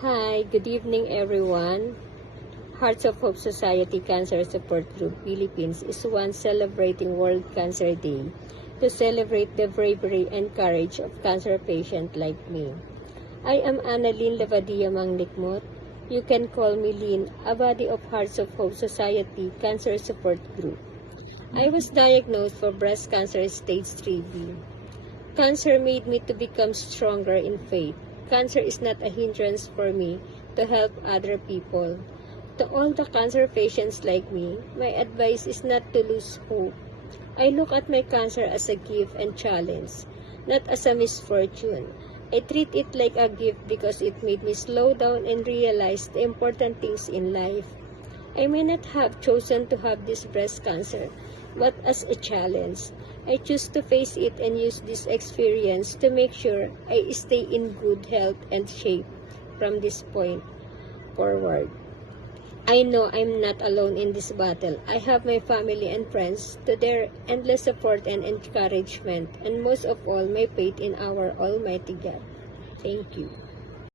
Hi, good evening everyone. Hearts of Hope Society Cancer Support Group Philippines is one celebrating World Cancer Day to celebrate the bravery and courage of cancer patients like me. I am Annalyn Lavadia Mangnikmot. You can call me Lynn, a body of Hearts of Hope Society Cancer Support Group. I was diagnosed for breast cancer stage 3B. Cancer made me to become stronger in faith. Cancer is not a hindrance for me to help other people. To all the cancer patients like me, my advice is not to lose hope. I look at my cancer as a gift and challenge, not as a misfortune. I treat it like a gift because it made me slow down and realize the important things in life. I may not have chosen to have this breast cancer, but as a challenge, I choose to face it and use this experience to make sure I stay in good health and shape from this point forward. I know I'm not alone in this battle. I have my family and friends to their endless support and encouragement, and most of all, my faith in our Almighty God. Thank you.